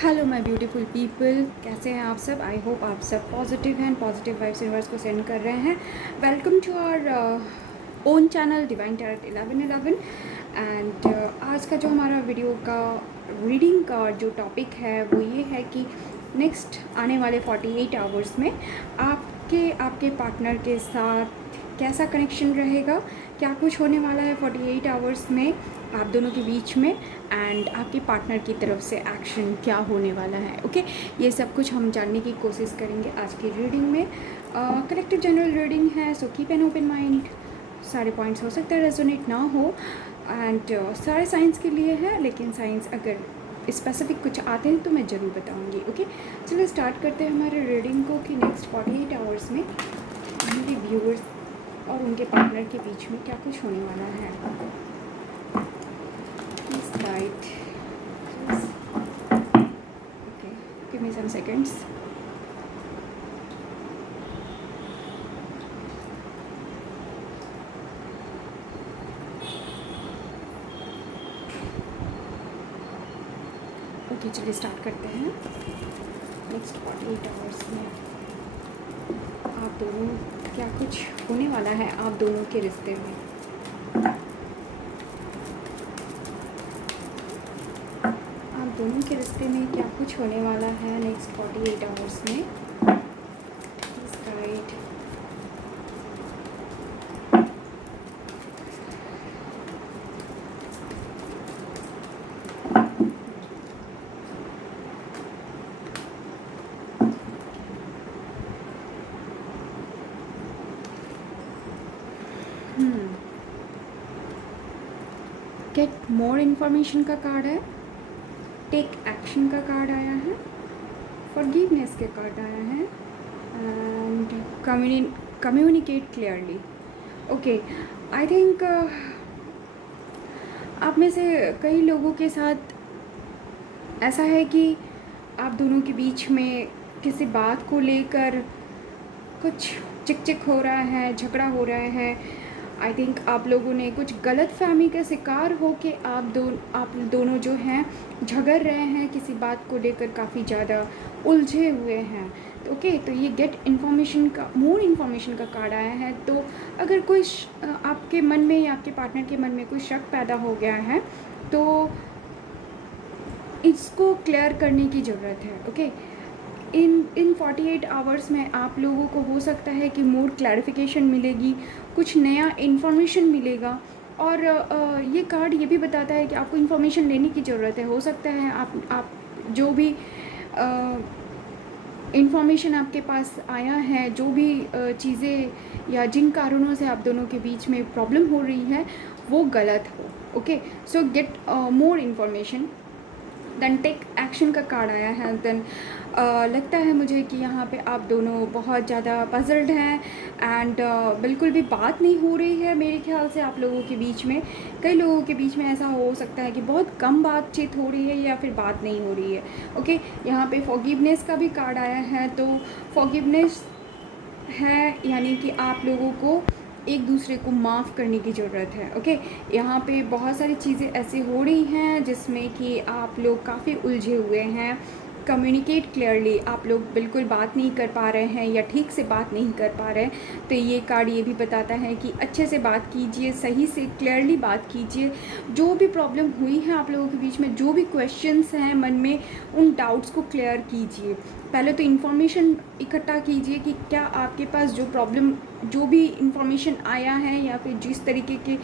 Hello my beautiful people, कैसे हैं आप सब। आई होप आप सब पॉजिटिव हैं, पॉजिटिव वाइब्स यूनिवर्स को सेंड कर रहे हैं। Welcome to our own channel divine tarot 1111। And आज का जो हमारा वीडियो का रीडिंग का जो टॉपिक है वो ये है कि नेक्स्ट आने वाले 48 आवर्स में आपके पार्टनर के साथ कैसा कनेक्शन रहेगा, क्या कुछ होने वाला है 48 आवर्स में आप दोनों के बीच में, एंड आपके पार्टनर की तरफ से एक्शन क्या होने वाला है। ओके, ये सब कुछ हम जानने की कोशिश करेंगे आज की रीडिंग में। कलेक्टिव जनरल रीडिंग है, so keep an open mind. सारे पॉइंट्स हो सकता है रेजोनेट ना हो, एंड सारे साइंस के लिए है, लेकिन साइंस अगर स्पेसिफिक कुछ आते हैं तो मैं ज़रूर बताऊंगी। ओके, चलिए स्टार्ट करते हैं हमारे रीडिंग को कि नेक्स्ट 48 आवर्स में मेरे व्यूअर्स और उनके पार्टनर के बीच में क्या कुछ होने वाला है। Please guide. Okay, give me some seconds. Okay, चलिए स्टार्ट करते हैं। नेक्स्ट 48 आवर्स में आप दोनों क्या कुछ होने वाला है आप दोनों के रिश्ते में। आप दोनों के रिश्ते में क्या कुछ होने वाला है नेक्स्ट 48 आवर्स में। Please guide. Gate more information का कार्ड है, टेक एक्शन का कार्ड आया है, फॉरगिवनेस के कार्ड आया है, and communicate clearly. Okay, I think आप में से कई लोगों के साथ ऐसा है कि आप दोनों के बीच में किसी बात को लेकर कुछ चिक हो रहा है, झगड़ा हो रहा है। आई थिंक आप लोगों ने कुछ गलत फहमी का शिकार हो के आप दोनों जो हैं झगड़ रहे हैं, किसी बात को लेकर काफ़ी ज़्यादा उलझे हुए हैं। तो ओके, तो ये गेट इन्फॉर्मेशन का मोर इन्फॉर्मेशन का कार्ड आया है। तो अगर कोई आपके मन में या आपके पार्टनर के मन में कोई शक पैदा हो गया है तो इसको क्लियर करने की ज़रूरत है। ओके, इन 48 आवर्स में आप लोगों को हो सकता है कि मोर क्लैरिफिकेशन मिलेगी, कुछ नया इन्फॉर्मेशन मिलेगा। और ये कार्ड ये भी बताता है कि आपको इन्फॉर्मेशन लेने की ज़रूरत है। हो सकता है आप जो भी इन्फॉर्मेशन आपके पास आया है, जो भी चीज़ें या जिन कारणों से आप दोनों के बीच में प्रॉब्लम हो रही है वो गलत हो। Okay, so get more information, then take action का कार्ड आया है। देन लगता है मुझे कि यहाँ पे आप दोनों बहुत ज़्यादा पजल्ड हैं, एंड बिल्कुल भी बात नहीं हो रही है मेरे ख्याल से आप लोगों के बीच में। कई लोगों के बीच में ऐसा हो सकता है कि बहुत कम बातचीत हो रही है या फिर बात नहीं हो रही है। ओके, यहाँ पे फॉरगिवनेस का भी कार्ड आया है। तो फॉरगिवनेस है यानी कि आप लोगों को एक दूसरे को माफ़ करने की ज़रूरत है। ओके, यहाँ पे बहुत सारी चीज़ें ऐसी हो रही हैं जिसमें कि आप लोग काफ़ी उलझे हुए हैं। कम्युनिकेट क्लियरली, आप लोग बिल्कुल बात नहीं कर पा रहे हैं या ठीक से बात नहीं कर पा रहे। तो ये कार्ड ये भी बताता है कि अच्छे से बात कीजिए, सही से क्लियरली बात कीजिए। जो भी प्रॉब्लम हुई है आप लोगों के बीच में, जो भी क्वेश्चंस हैं मन में, उन डाउट्स को क्लियर कीजिए। पहले तो इन्फॉर्मेशन इकट्ठा कीजिए कि क्या आपके पास जो प्रॉब्लम, जो भी इंफॉर्मेशन आया है या फिर जिस तरीके के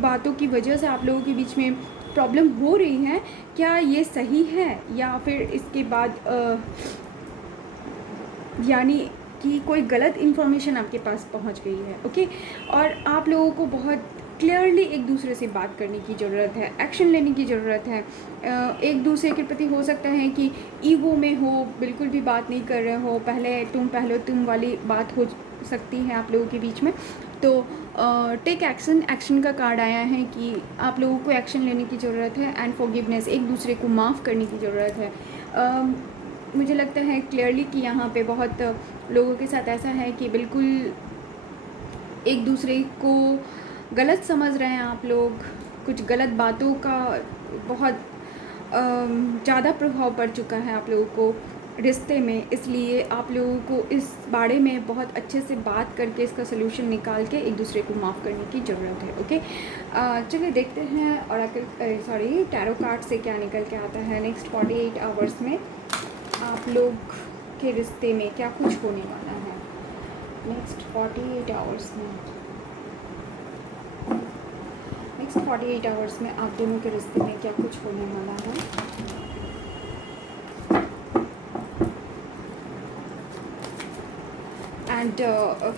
बातों की वजह से आप लोगों के बीच में प्रॉब्लम हो रही है, क्या ये सही है या फिर इसके बाद यानी कि कोई गलत इन्फॉर्मेशन आपके पास पहुंच गई है। ओके, और आप लोगों को बहुत क्लियरली एक दूसरे से बात करने की ज़रूरत है, एक्शन लेने की ज़रूरत है। एक दूसरे के प्रति हो सकता है कि ईगो में हो, बिल्कुल भी बात नहीं कर रहे हो, पहले तुम वाली बात हो सकती है आप लोगों के बीच में। तो टेक एक्शन का कार्ड आया है कि आप लोगों को एक्शन लेने की ज़रूरत है, एंड फॉरगिवनेस, एक दूसरे को माफ़ करने की ज़रूरत है। मुझे लगता है क्लियरली कि यहाँ पे बहुत लोगों के साथ ऐसा है कि बिल्कुल एक दूसरे को गलत समझ रहे हैं आप लोग, कुछ गलत बातों का बहुत ज़्यादा प्रभाव पड़ चुका है आप लोगों को रिश्ते में, इसलिए आप लोगों को इस बारे में बहुत अच्छे से बात करके इसका सलूशन निकाल के एक दूसरे को माफ़ करने की ज़रूरत है। ओके, चलिए देखते हैं और टैरो कार्ड से क्या निकल के आता है नेक्स्ट 48 आवर्स में आप लोग के रिश्ते में क्या कुछ होने वाला है नेक्स्ट 48 आवर्स में। नेक्स्ट 48 आवर्स में आप दोनों के रिश्ते में क्या कुछ होने वाला है। एंड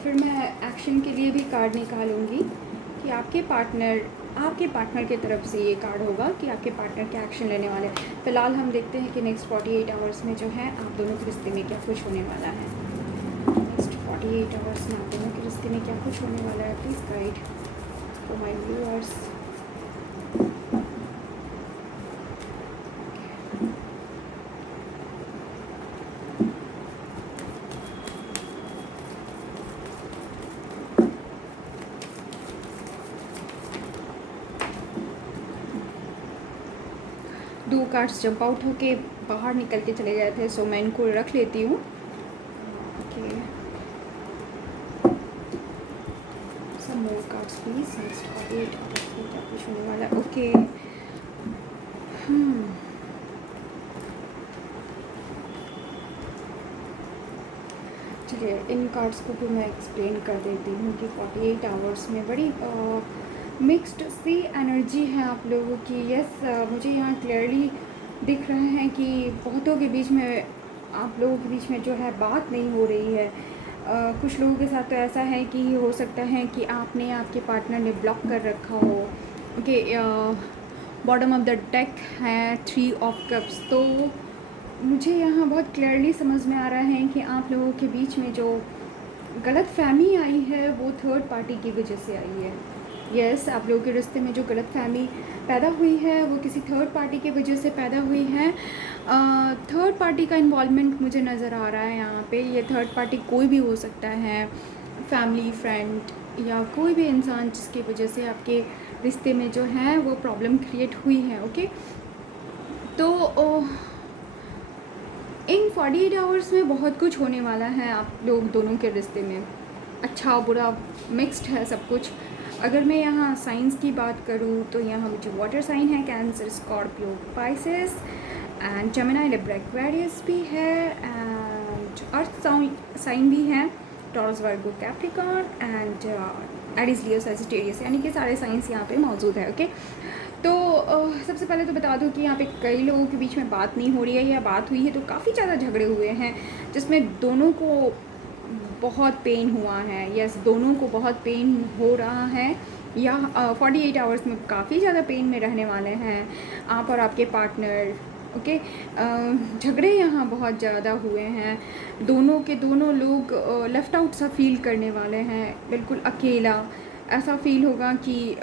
फिर मैं एक्शन के लिए भी कार्ड निकालूंगी कि आपके पार्टनर की तरफ से ये कार्ड होगा कि आपके पार्टनर क्या एक्शन लेने वाले हैं। फ़िलहाल हम देखते हैं कि नेक्स्ट 48 आवर्स में जो है आप दोनों के रिश्ते में क्या कुछ होने वाला है। नेक्स्ट 48 आवर्स में आप दोनों के रिश्ते में क्या कुछ होने वाला है। Please guide for my viewers. दो कार्ड्स जंप आउट होके बाहर निकल के चले गए थे, सो मैं इनको रख लेती हूँ। Okay, some more cards please. Next 48 क्या कुछ होने वाला है। ओके, चलिए इन कार्ड्स को भी मैं एक्सप्लेन कर देती हूँ कि 48 आवर्स में बड़ी मिक्स्ड सी एनर्जी है आप लोगों की। यस, मुझे यहाँ क्लियरली दिख रहा है कि बहुतों के बीच में आप लोगों के बीच में जो है बात नहीं हो रही है। कुछ लोगों के साथ तो ऐसा है कि हो सकता है कि आपने आपके पार्टनर ने ब्लॉक कर रखा हो। Okay, bottom of the deck है 3 ऑफ कप्स। तो मुझे यहाँ बहुत क्लियरली समझ में आ रहा है कि आप लोगों के बीच में जो गलत फहमी आई है वो थर्ड पार्टी की वजह से आई है। यस, आप लोगों के रिश्ते में जो गलत फहमी पैदा हुई है वो किसी थर्ड पार्टी की वजह से पैदा हुई है। थर्ड पार्टी का इन्वॉल्वमेंट मुझे नज़र आ रहा है यहाँ पे। ये थर्ड पार्टी कोई भी हो सकता है, फैमिली, फ्रेंड या कोई भी इंसान जिसकी वजह से आपके रिश्ते में जो है वो प्रॉब्लम क्रिएट हुई है। ओके, तो इन 48 आवर्स में बहुत कुछ होने वाला है आप लोग दोनों के रिश्ते में। अच्छा बुरा मिक्स्ड है सब कुछ। अगर मैं यहाँ साइंस की बात करूँ तो यहाँ मुझे वाटर साइन है, cancer, Scorpio, Pisces and Gemini, Libra, Aquarius भी है एंड अर्थ साइन भी है, taurus, Virgo, Capricorn and Aries, Leo, Sagittarius, यानी कि सारे साइंस यहाँ पे मौजूद है। ओके, तो सबसे पहले तो बता दूँ कि यहाँ पे कई लोगों के बीच में बात नहीं हो रही है या बात हुई है तो काफ़ी ज़्यादा झगड़े हुए हैं जिसमें दोनों को बहुत पेन हुआ है। यस, दोनों को बहुत पेन हो रहा है या 48 आवर्स में काफ़ी ज़्यादा पेन में रहने वाले हैं आप और आपके पार्टनर। ओके, झगड़े यहाँ बहुत ज़्यादा हुए हैं। दोनों के दोनों लोग लेफ़्ट आउट सा फील करने वाले हैं, बिल्कुल अकेला ऐसा फील होगा कि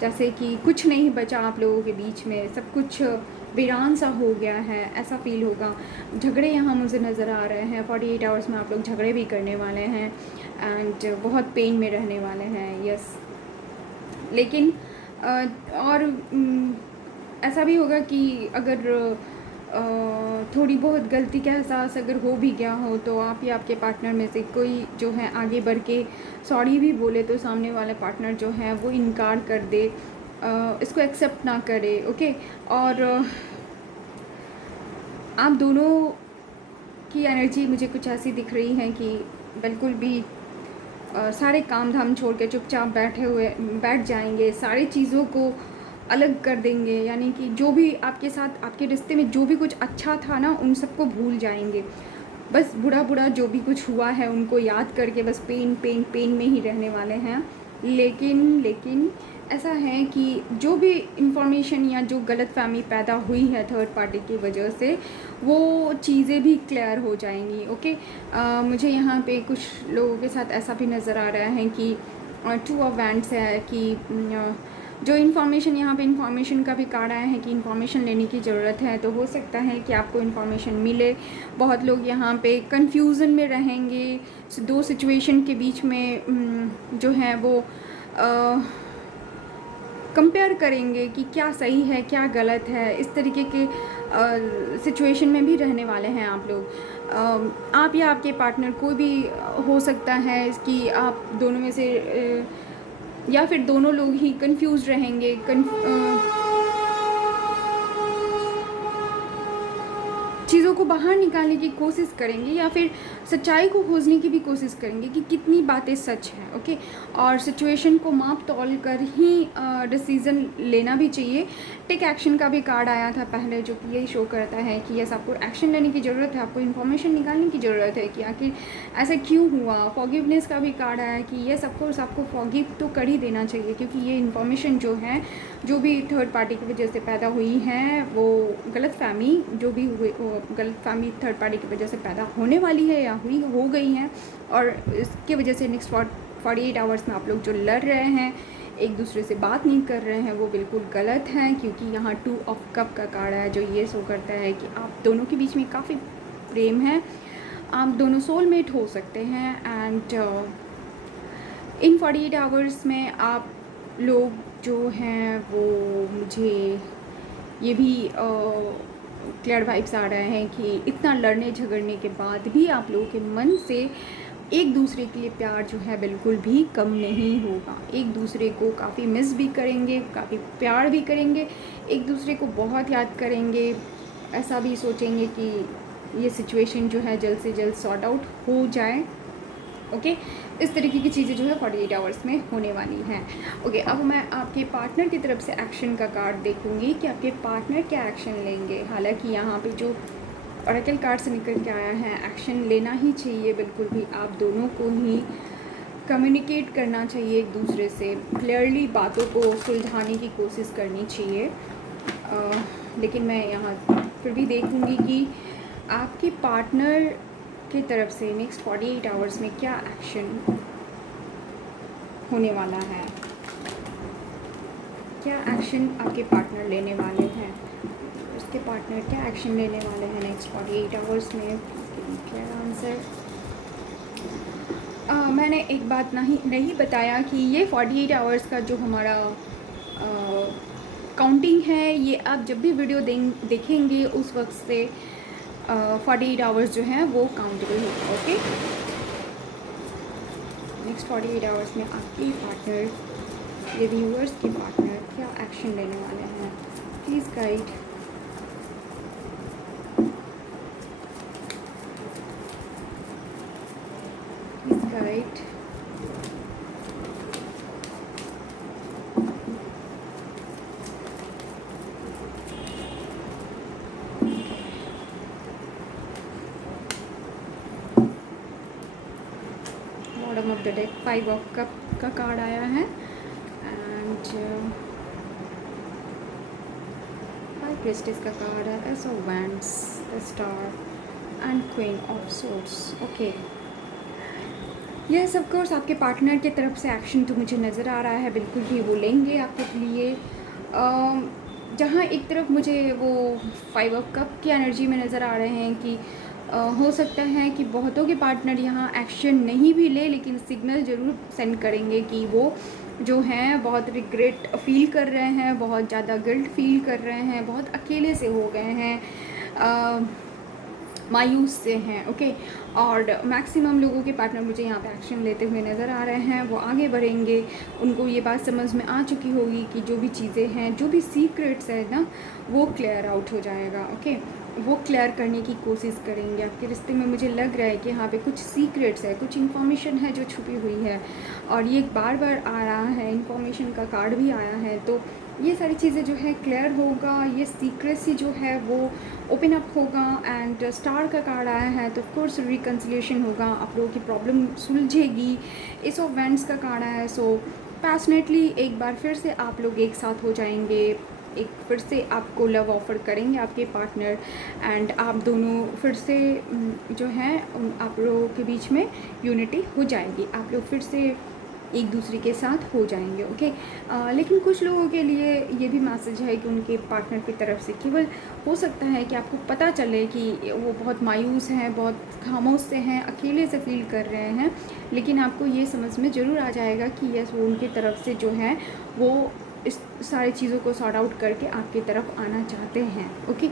जैसे कि कुछ नहीं बचा आप लोगों के बीच में, सब कुछ वीरान सा हो गया है, ऐसा फील होगा। झगड़े यहाँ मुझे नज़र आ रहे हैं। 48 आवर्स में आप लोग झगड़े भी करने वाले हैं एंड बहुत पेन में रहने वाले हैं। यस, लेकिन और ऐसा भी होगा कि अगर थोड़ी बहुत गलती का एहसास अगर हो भी गया हो तो आप या आपके पार्टनर में से कोई जो है आगे बढ़ के सॉरी भी बोले तो सामने वाले पार्टनर जो है वो इनकार कर दे, इसको एक्सेप्ट ना करे। ओके, और आप दोनों की एनर्जी मुझे कुछ ऐसी दिख रही है कि बिल्कुल भी सारे काम धाम छोड़ के चुपचाप बैठ जाएंगे, सारी चीज़ों को अलग कर देंगे, यानी कि जो भी आपके साथ आपके रिश्ते में जो भी कुछ अच्छा था ना उन सबको भूल जाएंगे। बस बुरा जो भी कुछ हुआ है उनको याद करके बस पेन में ही रहने वाले हैं। लेकिन ऐसा है कि जो भी इंफॉर्मेशन या जो गलतफहमी पैदा हुई है थर्ड पार्टी की वजह से वो चीज़ें भी क्लियर हो जाएंगी। ओके, मुझे यहाँ पे कुछ लोगों के साथ ऐसा भी नज़र आ रहा है कि 2 ऑफ वैंड्स है कि जो इन्फॉर्मेशन यहाँ पे इन्फॉर्मेशन का भी कार्ड आया है कि इन्फॉर्मेशन लेने की ज़रूरत है, तो हो सकता है कि आपको इन्फॉर्मेशन मिले। बहुत लोग यहाँ पे कंफ्यूजन में रहेंगे, दो सिचुएशन के बीच में जो है वो कंपेयर करेंगे कि क्या सही है क्या गलत है, इस तरीके के सिचुएशन में भी रहने वाले हैं आप लोग। आप या आपके पार्टनर कोई भी हो सकता है कि आप दोनों में से या फिर दोनों लोग ही कंफ्यूज रहेंगे, चीज़ों को बाहर निकालने की कोशिश करेंगे या फिर सच्चाई को खोजने की भी कोशिश करेंगे कि कितनी बातें सच हैं। ओके, और सिचुएशन को माप तौल कर ही डिसीज़न लेना भी चाहिए। टेक एक्शन का भी कार्ड आया था पहले, जो कि यही शो करता है कि यस, आपको एक्शन लेने की ज़रूरत है, आपको इन्फॉर्मेशन निकालने की ज़रूरत है कि आखिर ऐसा क्यों हुआ। फॉरगिवनेस का भी कार्ड आया कि यस, ऑफकोर्स आपको फॉरगिव तो कर ही देना चाहिए, क्योंकि ये इन्फॉर्मेशन जो है, जो भी थर्ड पार्टी की वजह से पैदा हुई है, वो गलतफहमी जो भी हुई, गलतफहमी थर्ड पार्टी की वजह से पैदा होने वाली है या हुई हो गई है, और इसकी वजह से नेक्स्ट 48 आवर्स में आप लोग जो लड़ रहे हैं, एक दूसरे से बात नहीं कर रहे हैं, वो बिल्कुल गलत है। क्योंकि यहाँ 2 ऑफ कप का कार्ड है, जो ये शो करता है कि आप दोनों के बीच में काफ़ी प्रेम है, आप दोनों सोलमेट हो सकते हैं। एंड इन 48 आवर्स में आप लोग जो हैं वो, मुझे ये भी क्लियर वाइब्स आ रहे हैं कि इतना लड़ने झगड़ने के बाद भी आप लोगों के मन से एक दूसरे के लिए प्यार जो है बिल्कुल भी कम नहीं होगा। एक दूसरे को काफ़ी मिस भी करेंगे, काफ़ी प्यार भी करेंगे, एक दूसरे को बहुत याद करेंगे। ऐसा भी सोचेंगे कि ये सिचुएशन जो है जल्द से जल्द सॉर्ट आउट हो जाए। ओके, इस तरीके की चीज़ें जो है 48 आवर्स में होने वाली हैं। ओके, अब मैं आपके पार्टनर की तरफ से एक्शन का कार्ड देखूंगी कि आपके पार्टनर क्या एक्शन लेंगे। हालांकि यहाँ पे जो ऑरेकल कार्ड से निकल के आया है, एक्शन लेना ही चाहिए बिल्कुल भी, आप दोनों को ही कम्युनिकेट करना चाहिए एक दूसरे से, क्लियरली बातों को सुलझाने की कोशिश करनी चाहिए। लेकिन मैं यहाँ फिर भी देखूँगी कि आपके पार्टनर की तरफ से नेक्स्ट 48 आवर्स में क्या एक्शन होने वाला है, क्या एक्शन आपके पार्टनर लेने वाले हैं, उसके पार्टनर क्या एक्शन लेने वाले हैं नेक्स्ट 48 आवर्स में। Clear answer. मैंने एक बात नहीं बताया कि ये 48 आवर्स का जो हमारा काउंटिंग है, ये आप जब भी वीडियो देखेंगे उस वक्त से 48 आवर्स जो हैं वो काउंटेबल होगा। ओके, नेक्स्ट 48 आवर्स में आपके पार्टनर, ये व्यूअर्स के पार्टनर क्या एक्शन लेने वाले हैं, please guide. Please guide. Bottom of the deck 5 of cup का कार्ड आया है, एंड 5 प्रेस्टिज का कार्ड है, S of wands, the star and queen of swords. Okay, yes, of course आपके पार्टनर की तरफ से एक्शन तो मुझे नज़र आ रहा है, बिल्कुल ही वो लेंगे आपके लिए। जहाँ एक तरफ मुझे वो 5 ऑफ कप की एनर्जी में नज़र आ रहे हैं कि हो सकता है कि बहुतों के पार्टनर यहाँ एक्शन नहीं भी ले, लेकिन सिग्नल ज़रूर सेंड करेंगे कि वो जो हैं बहुत रिग्रेट फील कर रहे हैं, बहुत ज़्यादा गिल्ट फील कर रहे हैं, बहुत अकेले से हो गए हैं, मायूस से हैं। ओके, और मैक्सिमम लोगों के पार्टनर मुझे यहाँ पे एक्शन लेते हुए नज़र आ रहे हैं, वो आगे बढ़ेंगे, उनको ये बात समझ में आ चुकी होगी कि जो भी चीज़ें हैं, जो भी सीक्रेट्स है ना, वो क्लियर आउट हो जाएगा। ओके, वो क्लियर करने की कोशिश करेंगे। आपके रिश्ते में मुझे लग रहा है कि यहाँ पे कुछ सीक्रेट्स है, कुछ इन्फॉर्मेशन है जो छुपी हुई है, और ये बार बार आ रहा है, इन्फॉर्मेशन का कार्ड भी आया है, तो ये सारी चीज़ें जो है क्लियर होगा, ये सीक्रेसी जो है वो ओपन अप होगा। एंड स्टार का कार्ड आया है, तो ऑफ कोर्स रिकन्सिलिएशन होगा, आप लोगों की प्रॉब्लम सुलझेगी। एस ऑफ वैंड्स का कार्ड आया है, सो पैशनेटली एक बार फिर से आप लोग एक साथ हो जाएंगे, एक फिर से आपको लव ऑफ़र करेंगे आपके पार्टनर, एंड आप दोनों फिर से जो है आप लोगों के बीच में यूनिटी हो जाएगी, आप लोग फिर से एक दूसरे के साथ हो जाएंगे। ओके, लेकिन कुछ लोगों के लिए ये भी मैसेज है कि उनके पार्टनर की तरफ से केवल हो सकता है कि आपको पता चले कि वो बहुत मायूस हैं, बहुत खामोश से हैं, अकेले से फील कर रहे हैं, लेकिन आपको ये समझ में ज़रूर आ जाएगा कि यस, वो उनकी तरफ से जो है वो इस सारी चीज़ों को सॉर्ट आउट करके आपकी तरफ आना चाहते हैं। ओके,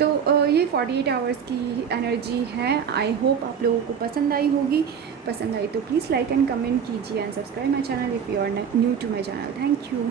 तो ये 48 आवर्स की एनर्जी है। आई होप आप लोगों को पसंद आई होगी। पसंद आई तो प्लीज़ लाइक एंड कमेंट कीजिए and subscribe my channel if you are new to my channel. Thank you.